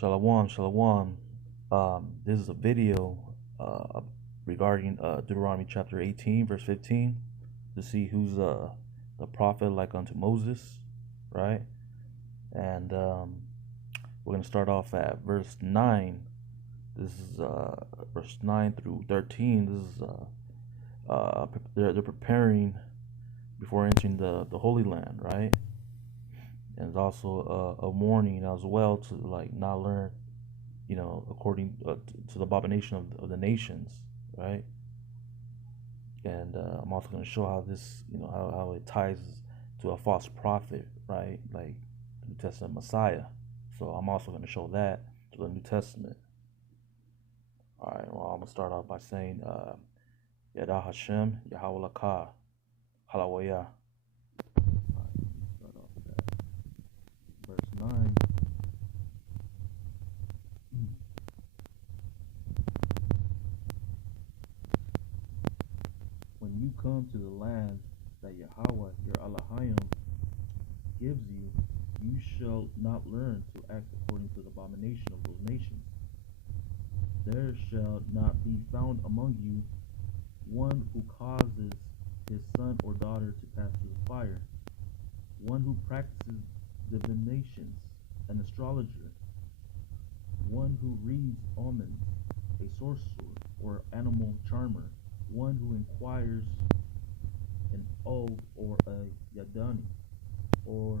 Shalom, shalom. This is a video regarding Deuteronomy chapter 18, verse 15, to see who's the prophet like unto Moses, right? And we're going to start off at verse 9. This is verse 9 through 13. This is they're preparing before entering the Holy Land, right? And it's also a warning as well to like not learn, according to the abomination of the nations, right? And I'm also going to show how this, how it ties to a false prophet, right? Like the New Testament Messiah. So I'm also going to show that to the New Testament. All right, well, I'm going to start off by saying, Yada Hashem, Yahweh Lakah, Halawaya. All right, start off at verse 9. When you come to the land that Yahweh, your Elohim, gives you, you shall not learn to act according to the abomination of those nations. There shall not be found among you one who causes his son or daughter to pass through the fire, one who practices divinations, an astrologer, one who reads omens, a sorcerer or animal charmer, one who inquires an oath or a yadani, or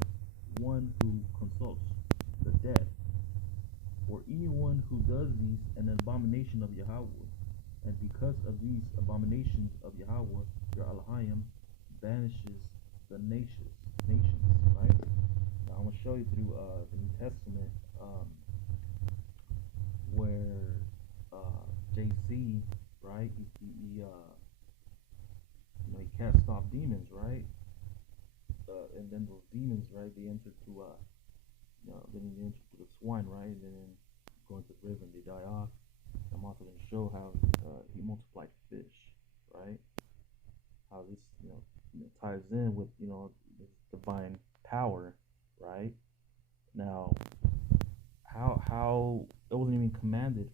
one who consults the dead, or anyone who does these an abomination of Yahweh. And because of these abominations of Yahweh, your Elohim banishes the nations, right? Now I'm going to show you through the New Testament where JC, right, he cast off demons, right? And then those demons, right, they enter to then they enter to the swine, right, and then go into the river and they die off. I'm also going to show how he multiplied fish, right? How this ties in with this divine power, right? Now, how it wasn't even commanded,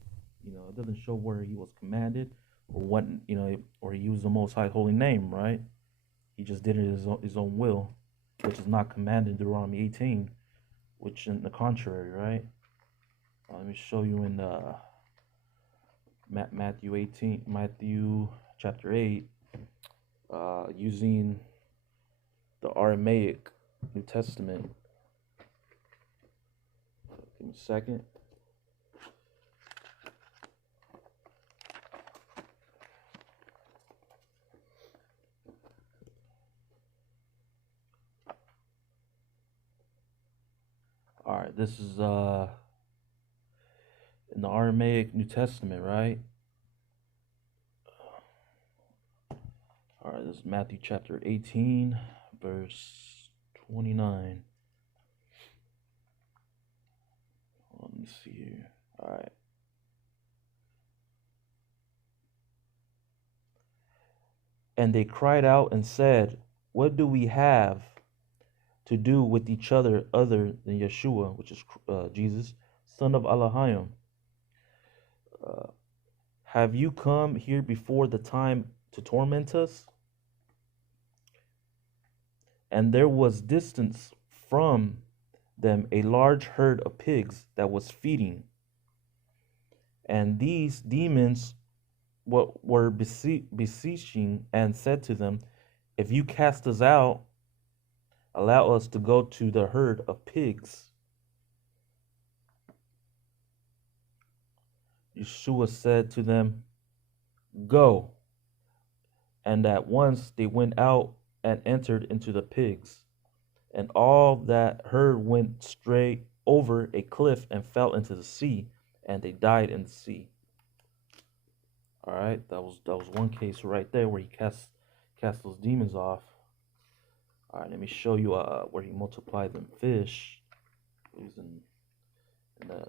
it doesn't show where he was commanded or what, or he used the Most High holy name, right? He just did it his own will, which is not commanded in Deuteronomy 18, which in the contrary, right? Let me show you in Matthew chapter 8, using the Aramaic New Testament. Give me a second. All right, this is in the Aramaic New Testament, right? All right, this is Matthew chapter 18, verse 29. Let me see here. All right. And they cried out and said, "What do we have to do with each other than Yeshua," which is Jesus, son of Elohim? Have you come here before the time to torment us? And there was distance from them a large herd of pigs that was feeding. And these demons were beseeching and said to them, "If you cast us out, allow us to go to the herd of pigs." Yeshua said to them, "Go." And at once they went out and entered into the pigs. And all that herd went straight over a cliff and fell into the sea, and they died in the sea. All right, that was one case right there where he cast those demons off. All right, let me show you where he multiplied them fish. He's in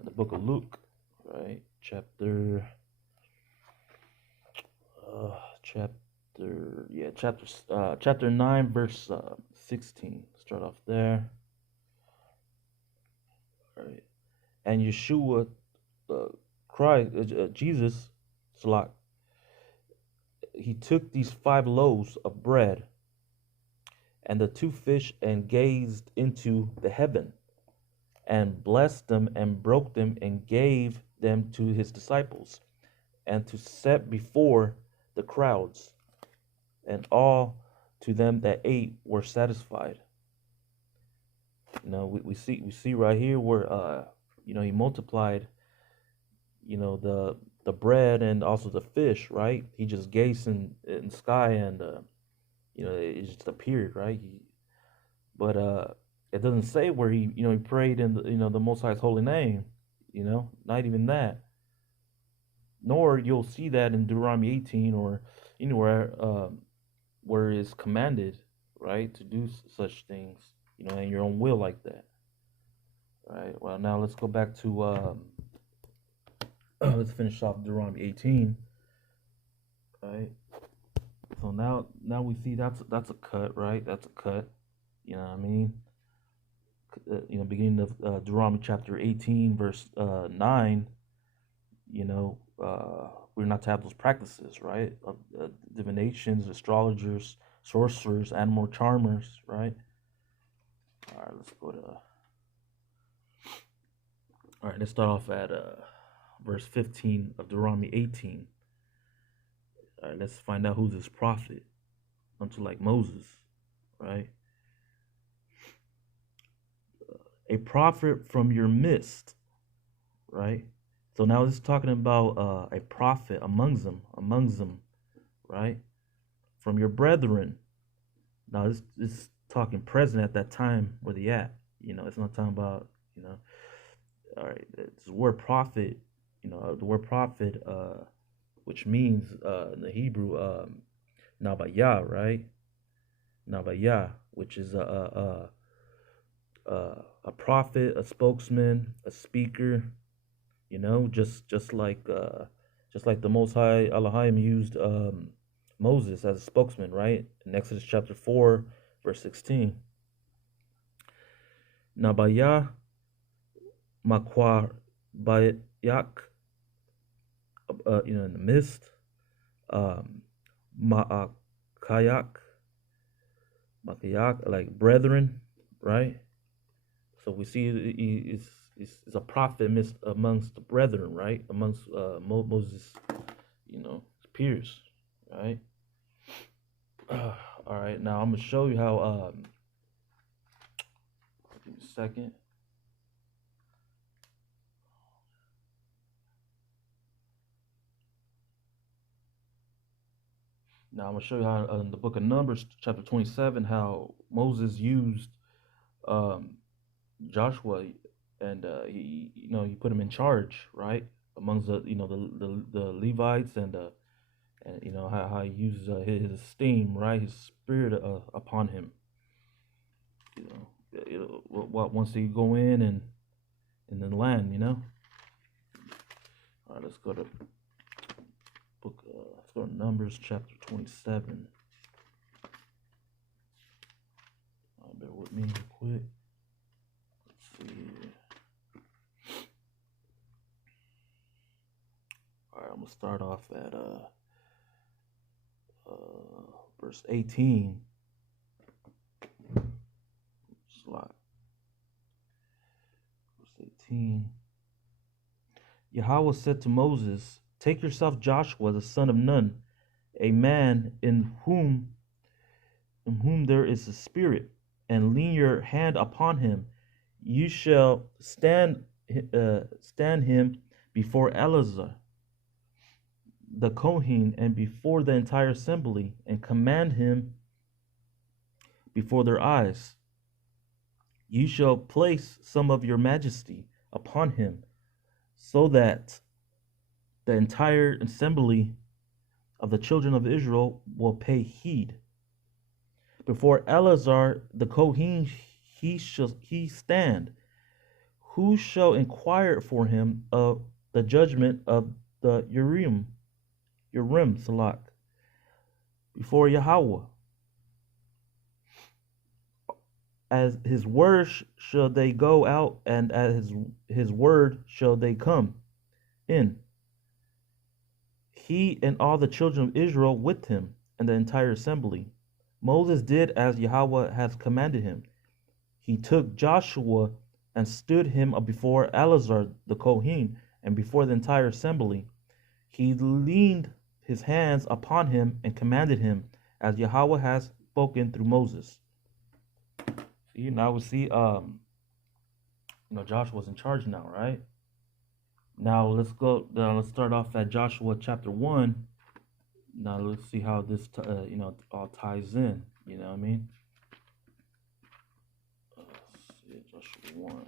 the book of Luke, right? Chapter 9, verse 16. Start off there. All right. And Yeshua, Christ, Jesus, Salak, he took these 5 loaves of bread and the 2 fish and gazed into the heaven and blessed them and broke them and gave them to his disciples and to set before the crowds, and all to them that ate were satisfied. We see right here where he multiplied the bread and also the fish, right? He just gazed in the sky, and it just appeared, right? But it doesn't say where he prayed in the Most High's holy name, not even that. Nor you'll see that in Deuteronomy 18 or anywhere where it's commanded, right, to do such things, in your own will like that, right? Well, now let's go back to let's finish off Deuteronomy 18, right? So now we see that's a cut, right? That's a cut. You know what I mean? Beginning of Deuteronomy chapter 18, verse 9. We're not to have those practices, right? Of divinations, astrologers, sorcerers, animal charmers, right? All right, let's go to. All right, let's start off at verse 15 of Deuteronomy 18. All right, let's find out who's this prophet unto like Moses, right? A prophet from your midst, right? So now it's talking about a prophet amongst them, right? From your brethren. Now it's talking present at that time where they at. It's not talking about, all right, it's the word prophet, the word prophet, which means in the Hebrew, Nabayah, right? Nabayah, which is a prophet, a spokesman, a speaker, just like the Most High Elohim used Moses as a spokesman, right? In Exodus chapter 4, verse 16. Nabayah Makwar Bayak, in the mist, Ma'akayak, like brethren, right? So we see is a prophet amongst the brethren, right? Amongst Moses, peers, right? All right, now I'm gonna show you how. Give me a second. Now I'm gonna show you how in the book of Numbers, chapter 27, how Moses used Joshua, and he put him in charge, right, amongst the Levites, and how he uses his esteem, right, his spirit upon him. Once he go in and the land, All right, let's go to let's go to Numbers chapter 27. Bear with me real quick. Let's see here. All right, I'm gonna start off at verse 18. Slide. Verse 18. Yahweh said to Moses, "Take yourself Joshua the son of Nun, a man in whom there is a spirit, and lean your hand upon him. You shall stand him before Eleazar the Kohen and before the entire assembly, and command him before their eyes. You shall place some of your majesty upon him, so that the entire assembly of the children of Israel will pay heed. Before Eleazar the Kohen he stand. Who shall inquire for him of the judgment of the Urim, Salak, before Yahweh? As his word shall they go out, and as his word shall they come in. He and all the children of Israel with him, and the entire assembly. Moses did as Yahweh has commanded him. He took Joshua and stood him before Eleazar the Kohen and before the entire assembly. He leaned his hands upon him and commanded him, as Yahweh has spoken through Moses. See, now we see, Joshua's in charge now, right? Now let's go. Let's start off at Joshua chapter 1. Now let's see how this, all ties in. You know what I mean? Let's see, Joshua 1.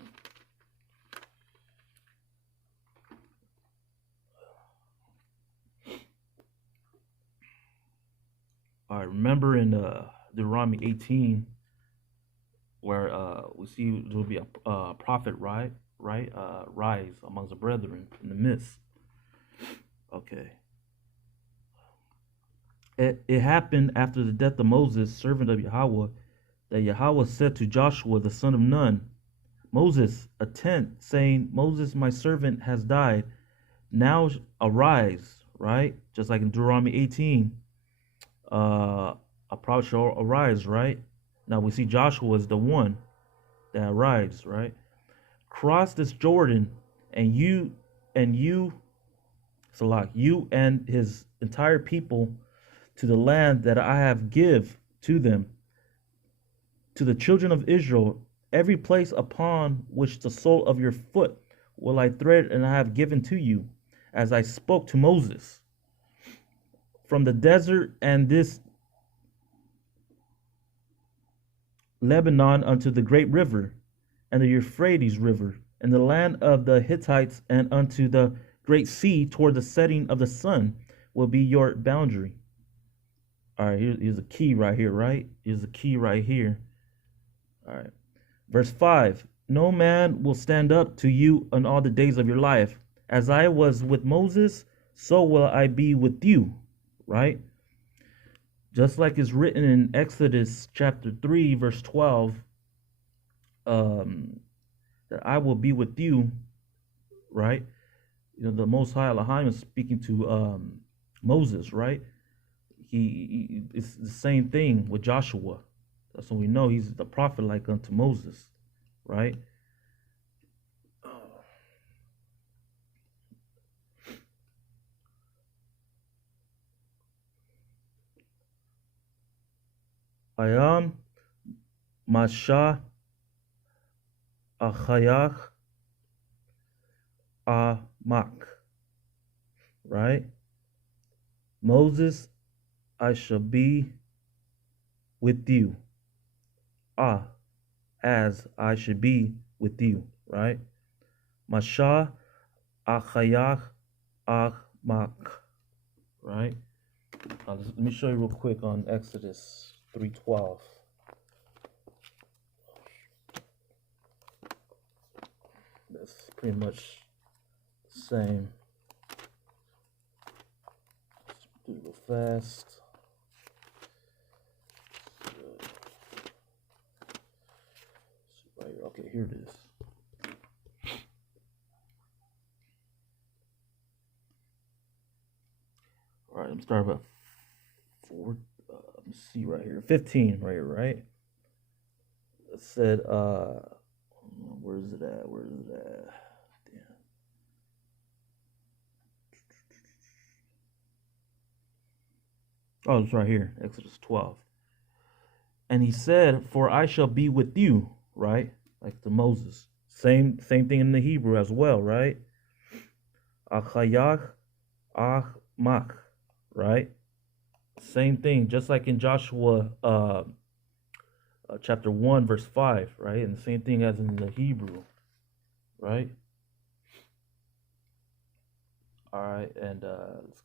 All right, remember in Deuteronomy 18, where we see there will be a prophet, right? Rise amongst the brethren in the midst. Okay. It happened after the death of Moses, servant of Yahweh, that Yahweh said to Joshua the son of Nun, Moses, attend, saying, Moses, my servant, has died. Now arise, right? Just like in Deuteronomy 18, a prophet shall arise, right? Now we see Joshua is the one that arrives, right? Cross this Jordan, and you, Salak, you and his entire people, to the land that I have give to them, to the children of Israel, every place upon which the sole of your foot will I tread, and I have given to you, as I spoke to Moses. From the desert and this Lebanon unto the great river, and the Euphrates river, and the land of the Hittites, and unto the great sea toward the setting of the sun will be your boundary. All right, here's a key right here, right? Here's a key right here. All right. Verse 5, no man will stand up to you on all the days of your life. As I was with Moses, so will I be with you, right? Just like it's written in Exodus chapter 3, verse 12, that I will be with you, right? The Most High Elohim is speaking to Moses, right? It's the same thing with Joshua. That's when we know he's the prophet like unto Moses, right? I am Masha Achayach Amak, right? Moses, I shall be with you. As I should be with you, right? Masha Achayach Amak, right? Let me show you real quick on Exodus 3:12. That's pretty much the same. Let's do it real fast. Right, okay, here it is. All right, I'm starting about 4. Let me see right here, 15 right here, right? It said, where is it at? Damn. Oh, it's right here, Exodus 12. And he said, for I shall be with you, right? Like to Moses. Same thing in the Hebrew as well, right? Achayach Achmach, right? Same thing, just like in Joshua chapter 1, verse 5, right? And the same thing as in the Hebrew, right? All right, and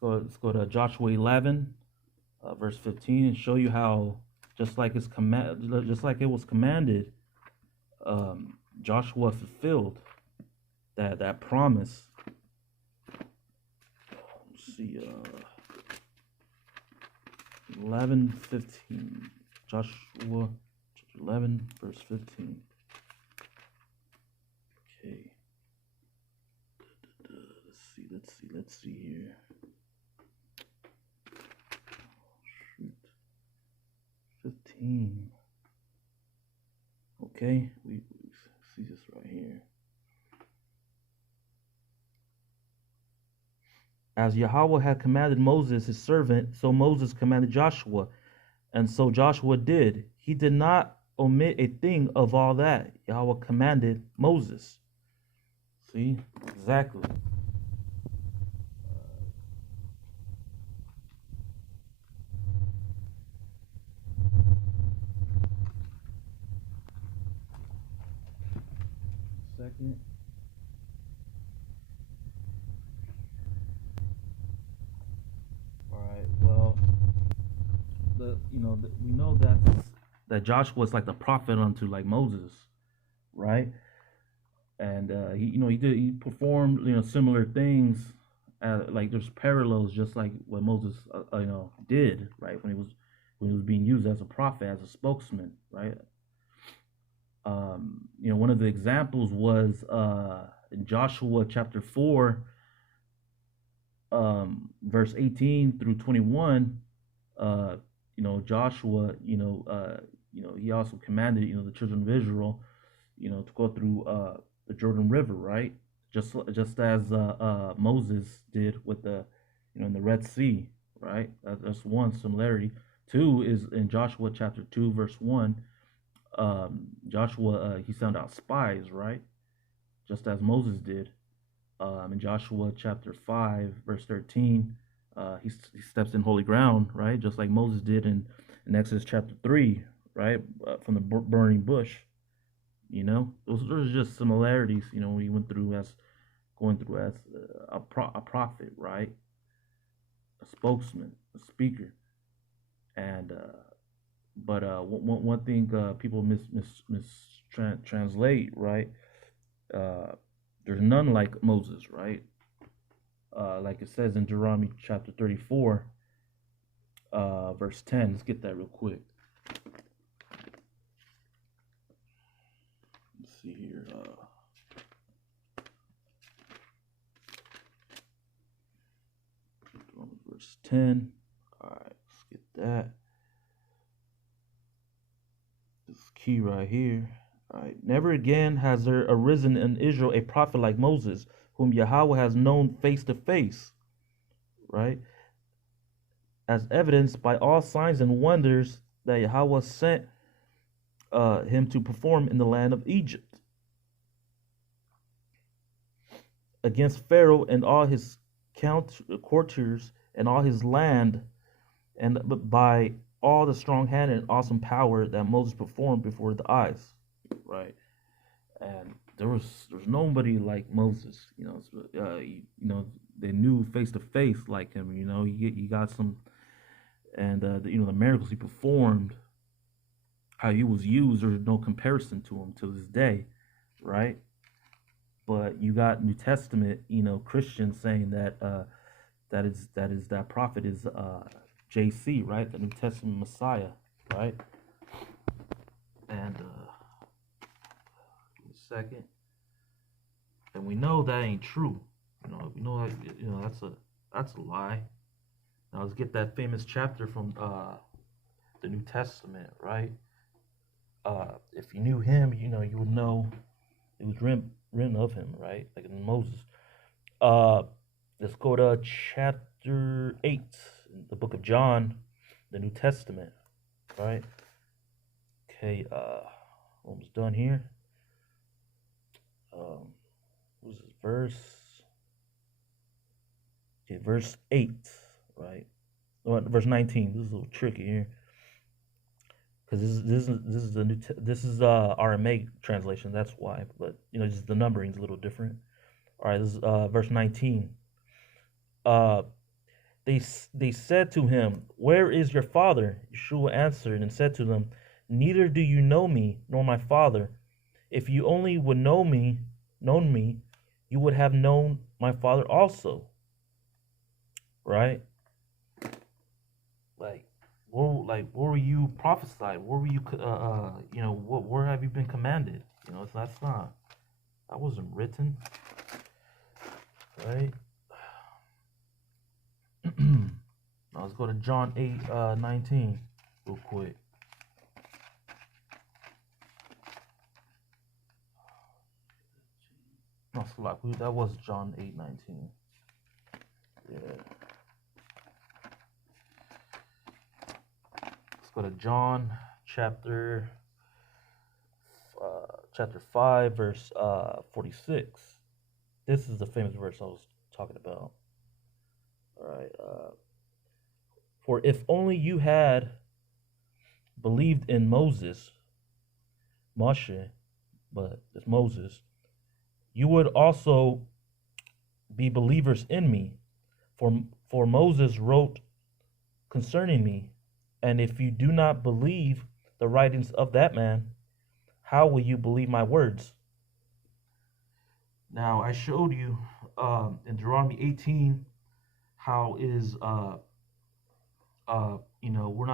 let's go to Joshua 11, verse 15, and show you how just like it was commanded, Joshua fulfilled that promise. Let's see, 11:15, Joshua 11, verse 15. Okay. Let's see here. Shoot. 15. Okay, we see this right here. As Yahweh had commanded Moses his servant, so Moses commanded Joshua, and so Joshua did. He did not omit a thing of all that Yahweh commanded Moses. See? Exactly. Second. All right. Well, we know that Joshua was like the prophet unto like Moses, right? And he performed similar things. Like there's parallels, just like what Moses did, right, when he was being used as a prophet, as a spokesman, right? One of the examples was in Joshua chapter 4, verse 18 through 21. Joshua, he also commanded, the children of Israel, to go through the Jordan River, right? Just as Moses did with in the Red Sea, right? That's one similarity. Two is in Joshua chapter 2, verse 1. Joshua, he sent out spies, right? Just as Moses did. In Joshua chapter 5, verse 13, he steps in holy ground, right? Just like Moses did in Exodus chapter 3, right? From the burning bush. Those are just similarities, when he went through going through as a prophet, right? A spokesman, a speaker. And but one thing people mistranslate, right? There's none like Moses, right? Like it says in Deuteronomy chapter 34, verse 10. Let's get that real quick. Let's see here. Verse 10. All right, let's get that. This key right here. All right. Never again has there arisen in Israel a prophet like Moses, whom Yahweh has known face to face, right? As evidenced by all signs and wonders that Yahweh sent him to perform in the land of Egypt, against Pharaoh and all his courtiers and all his land, and by all the strong hand and awesome power that Moses performed before the eyes, right? And there's nobody like Moses, they knew face to face like him, he got some, and the miracles he performed, how he was used, there's no comparison to him to this day, right? But you got New Testament, Christians saying that that prophet is JC, right? The New Testament Messiah, right? And give me a second. And we know that ain't true. We know that, that's a lie. Now let's get that famous chapter from the New Testament, right? If you knew him, you would know it was written of him, right? Like in Moses. Let's go to chapter 8, the book of John, the New Testament, right? Okay, almost done here. What's this verse? Okay, verse 8, right? Verse 19. This is a little tricky here, because this is Aramaic translation. That's why, but just the numbering is a little different. All right, this is verse 19. They said to him, "Where is your father?" Yeshua answered and said to them, "Neither do you know me, nor my Father. If you only would known me, you would have known my Father also." Right? Like, Where were you prophesied? Where were you, where have you been commanded? That wasn't written, right? Now let's go to John 8:19 real quick. No, that was John 8:19. Yeah. Let's go to John chapter 5, verse 46. This is the famous verse I was talking about. All right. For if only you had believed in Moses, Moshe, but it's Moses, you would also be believers in me. For Moses wrote concerning me, and if you do not believe the writings of that man, how will you believe my words? Now I showed you in Deuteronomy 18 how is we're not